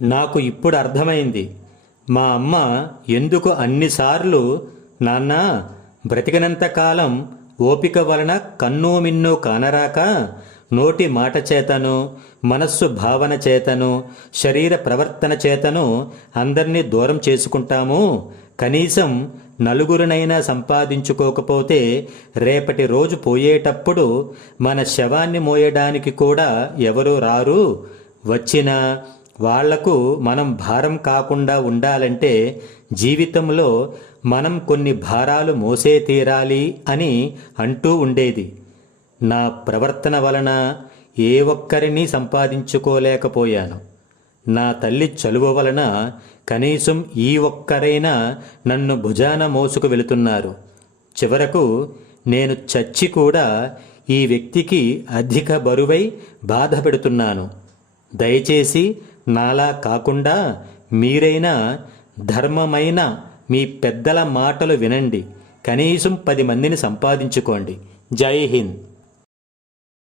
నాకు ఇప్పుడు అర్థమైంది. మా అమ్మ ఎందుకు అన్నిసార్లు నాన్న బ్రతికినంతకాలం ఓపిక వలన కన్ను మిన్ను కానరాక నోటి మాట చేతను, మనస్సు భావన చేతను, శరీర ప్రవర్తన చేతను అందరినీ దూరం చేసుకుంటాము. కనీసం నలుగురినైనా సంపాదించుకోకపోతే రేపటి రోజు పోయేటప్పుడు మన శవాన్ని మోయడానికి కూడా ఎవరూ రారు. వచ్చినా వాళ్లకు మనం భారం కాకుండా ఉండాలంటే జీవితంలో మనం కొన్ని భారాలు మోసే తీరాలి అని అంటూ ఉండేది. నా ప్రవర్తన వలన ఏ ఒక్కరినీ సంపాదించుకోలేకపోయాను. నా తల్లి చలువ వలన కనీసం ఈ ఒక్కరైనా నన్ను భుజాన మోసుకు వెళుతున్నారు. చివరకు నేను చచ్చి కూడా ఈ వ్యక్తికి అధిక బరువై బాధ పెడుతున్నాను. దయచేసి నాలా కాకుండా మీరైనా ధర్మమైన మీ పెద్దల మాటలు వినండి. కనీసం 10 మందిని సంపాదించుకోండి. జై హింద్.